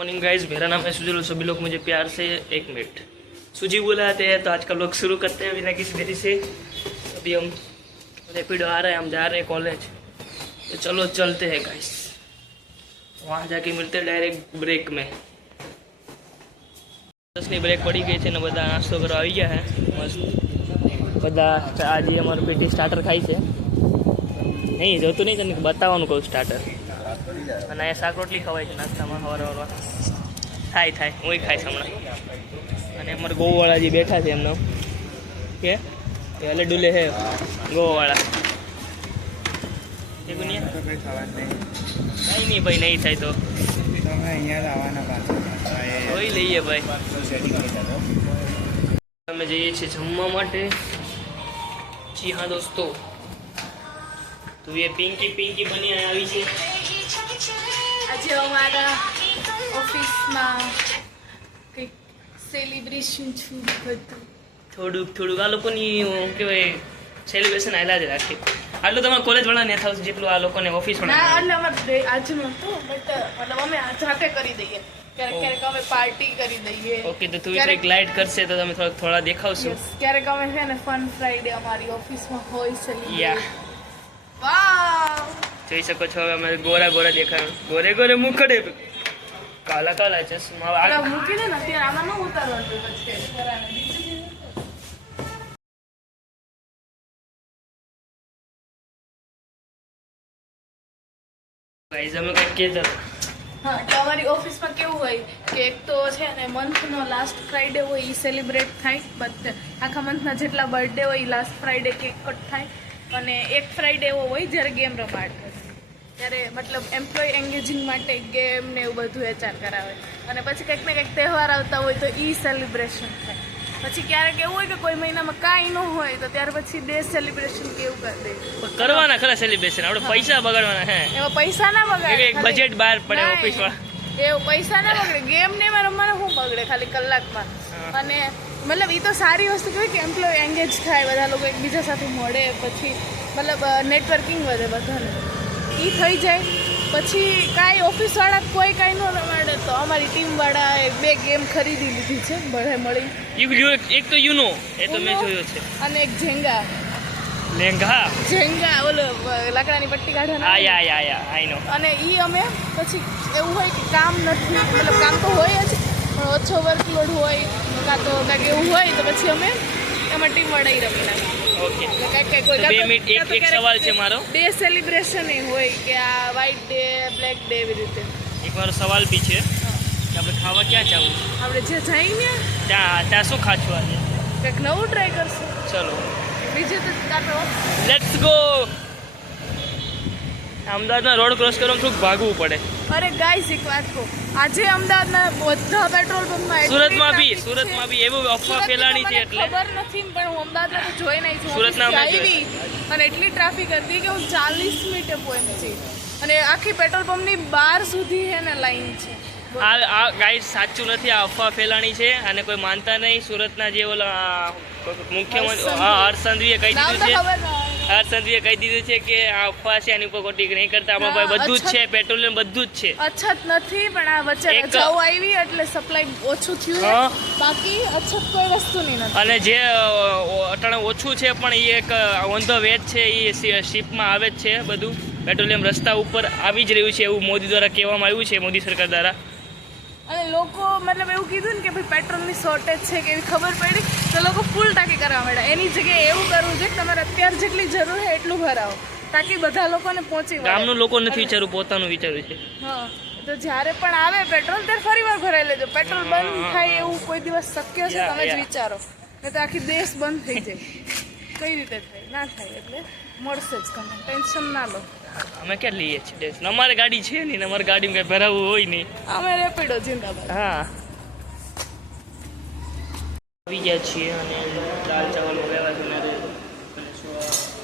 Morning guys, मेरा नाम है सुजील। सभी लोग मुझे प्यार से एक मिनट सुजी बुलाते हैं। तो आज का लोग शुरू करते हैं बिना किसी देरी से। अभी हम रैपिडो आ रहे हैं, हम जा रहे हैं कॉलेज। तो चलो चलते हैं गाइस, वहाँ जाके मिलते हैं डायरेक्ट ब्रेक में। 10 ब्रेक पड़ी गई है ने बधा नास्तो કરવા આવી ગયા है मस्त। બધા આજે અમારું પેટી સ્ટાર્ટર ખાય છે। નહીં જોતું નહીં, તને બતાવવાનું કહું સ્ટાર્ટર। અને અહીંયા શાક રોટલી ખવાય છે નાસ્તામાં સવારમાં। થાય હું ખાઈશ હમણાં। અને અમારા ગોવાળાજી બેઠા છે, એમનો કે હલે ડુલે હે ગોવાળા। એ ગુનિયા કંઈ નહીં ભાઈ, નહીં થાય તો જોઈ લઈએ ભાઈ। અમે જઈએ છીએ જમવા માટે। જી हाँ दोस्तों, तो ये पिंकी बनी આવી છે। આજે અમારા ઓફિસમાં કંઈક સેલિબ્રેશન છું બધું। થોડુંક આ લોકોની કહેવાય સેલિબ્રેશન આયલા જ રાખે। આટલું તમારા કોલેજવાળા ને થાવ જેટલું આ લોકોને ઓફિસવાળા। ના, એટલે અમારે આજે નહોતું, બટ મતલબ અમે જાતે કરી દઈએ। ક્યારેક અમે પાર્ટી કરી દઈએ। ઓકે, તો તું એક લાઇટ કરશે તો તમે થોડા દેખાવશો। ક્યારેક અમે છે ને ફન ફ્રાઈડે અમારી ઓફિસમાં હોય છે। યા વાવ, જોઈ શકો છો અમે ગોરા દેખાય, ગોરે મુખડે, કાલા ચશ્મા। મૂકી દે ને અત્યારે, આમાં ન ઉતારવાનું પછી। ગાઈઝ અમે કંઈક કહેતા હતા। હા, એટલે અમારી ઓફિસમાં કેવું હોય કે એક તો છે ને મંથનો લાસ્ટ ફ્રાઈડે હોય એ સેલિબ્રેટ થાય, બટ આખા મંથના જેટલા બર્થડે હોય એ લાસ્ટ ફ્રાઈડે કેક કટ થાય। અને એક ફ્રાઈડે એવો હોય જ્યારે ગેમ રમાડે, ત્યારે મતલબ એમ્પ્લોય એન્ગેજિંગ માટે ગેમ ને એવું બધું એચાર કરાવે। અને પછી કંઈક ને કંઈક તહેવાર આવતા હોય તો એ સેલિબ્રેશન થાય। પછી ક્યારેક એવું હોય કે કોઈ મહિનામાં કાંઈ ન હોય તો ત્યાર પછી ડે સેલિબ્રેશન કેવું કરી દે। કરવાના ખરા સેલિબ્રેશન, આપણે પૈસા બગાડવાના હે? એમાં પૈસા ના બગાડે, એક બજેટ બહાર પડે ઓફિસવાળા। એવું પૈસા ના બગડે, ગેમ ને એમાં રમવાનું શું બગડે ખાલી કલાકમાં। અને મતલબ એ તો સારી વસ્તુ કહેવાય કે એમ્પ્લોય એન્ગેજ થાય, બધા લોકો એકબીજા સાથે મળે, પછી મતલબ નેટવર્કિંગ વધે બધાને, એ થઈ જાય। પછી કાંઈ ઓફિસવાળા કોઈ કાંઈ ન રમાડે તો અમારી ટીમવાળાએ 2 ગેમ ખરીદી લીધી છે બધે મળી। એક તો યુનો, એ તો મેં જોયો છે, અને એક ઝેંગા ઓલો લાકડાની પટ્ટી કાઢવાના। આઈ નો। અને એ અમે પછી એવું હોય કે કામ નથી, મતલબ કામ તો હોય જ પણ ઓછો વર્કલોડ હોય કાં તો કાંઈક એવું હોય તો પછી અમે એમાં ટીમ વડાઈ રમી નાખીએ। ઓકે, 2 મિનિટ એક સવાલ છે મારો। ડે સેલિબ્રેશન એ હોય કે આ વ્હાઇટ ડે, બ્લેક ડે, એવી રીતે। એક મારો સવાલ બી છે કે આપણે ખાવા ક્યાં જવું? આપણે જે જઈએ ત્યાં શું ખાશું આજે? કંઈક નવું ટ્રાય કરશું। ચલો બીજું તો કાંતો લેટ્સ ગો। અમદાવાદના રોડ ક્રોસ કરવામાં થોડુંક ભાગવું પડે। અરે ગાઈસ, એક વાત કહું, આજે અમદાવાદના બધા પેટ્રોલ પંપમાં સુરતમાં બી એવું અફવા ફેલાણી છે, એટલે ખબર નથી, પણ હું અમદાવાદમાં તો જોઈ નહીં છું। સુરતના આવી અને એટલી ટ્રાફિક હતી કે હું 40 મિનિટે પહોંચી, અને આખી પેટ્રોલ પંપની બહાર સુધી હે ને લાઈન છે। આ ગાઈડ સાચું નથી, આ અફવા ફેલાણી છે અને કોઈ માનતા નહીં। સુરતના જે ઓલા મુખ્યમંત્રી હર્ષસંઘવીએ કહી દીધું છે કે આ અફવા છે, આની ઉપર ખોટી નહીં કરતા। આમાં ભાઈ બધું જ છે, પેટ્રોલિયમ બધું જ છે। અછત નથી, પણ આ વચ્ચે રજાઓ આવી એટલે સપ્લાય ઓછું થયું, બાકી અછત કોઈ વસ્તુની નથી। અને જે અટાણે ઓછું છે પણ એ એક ઓન ધ વે છે, એ શિપમાં આવે જ છે બધું। પેટ્રોલિયમ રસ્તા ઉપર આવી જ રહ્યું છે, એવું મોદી દ્વારા કહેવામાં આવ્યું છે, મોદી સરકાર દ્વારા। અને લોકો મતલબ એવું કીધું ને કે ભાઈ પેટ્રોલની શોર્ટેજ છે કે એવી ખબર પડી તો લોકો ફૂલ ટાંકી કરવા માંડ્યા। એની જગ્યાએ એવું કરવું છે કે તમારે અત્યારે જેટલી જરૂર છે એટલું ભરાવો, તાકી બધા લોકોને પહોંચી વળે। ગામનું લોકો નથી વિચારવું, પોતાનું વિચારવું છે। હા, તો જ્યારે પણ આવે પેટ્રોલ ત્યારે ફરીવાર ભરાઈ લેજો। પેટ્રોલ બંધ થાય એવું કોઈ દિવસ શક્ય છે? તમે જ વિચારો, નહીં તો આખી દેશ બંધ થઈ જાય। કઈ રીતે થાય? ના થાય, એટલે મળશે જ, તમે ટેન્શન ના લો। અમે ક્યાં લઈએ છીએ? અમારે ગાડી છે નહીં, અમારી ગાડીમાં કઈ ભરાવવું હોય નહીં। અમે રેપિડો જિંદાબાદ। હા, આવી ગયા છીએ અને દાળ ચાવલ મંગાવ્યા છે, અને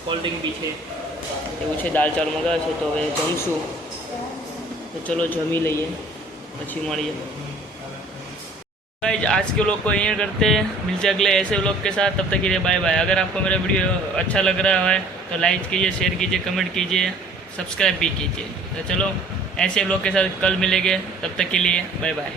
કોલ્ડ ડ્રિંક બી છે, એવું છે। દાળ ચાવલ મંગાવ્યા છે તો હવે જમશું। તો ચલો જમી લઈએ, પછી મળીએ। आज के व्लॉग को यहीं करते हैं, मिलते अगले ऐसे व्लॉग के साथ। तब तक के लिए बाय बाय। अगर आपको मेरा वीडियो अच्छा लग रहा है तो लाइक कीजिए, शेयर कीजिए, कमेंट कीजिए, सब्सक्राइब भी कीजिए। तो चलो ऐसे ब्लॉग के साथ कल मिलेंगे, तब तक के लिए बाय बाय।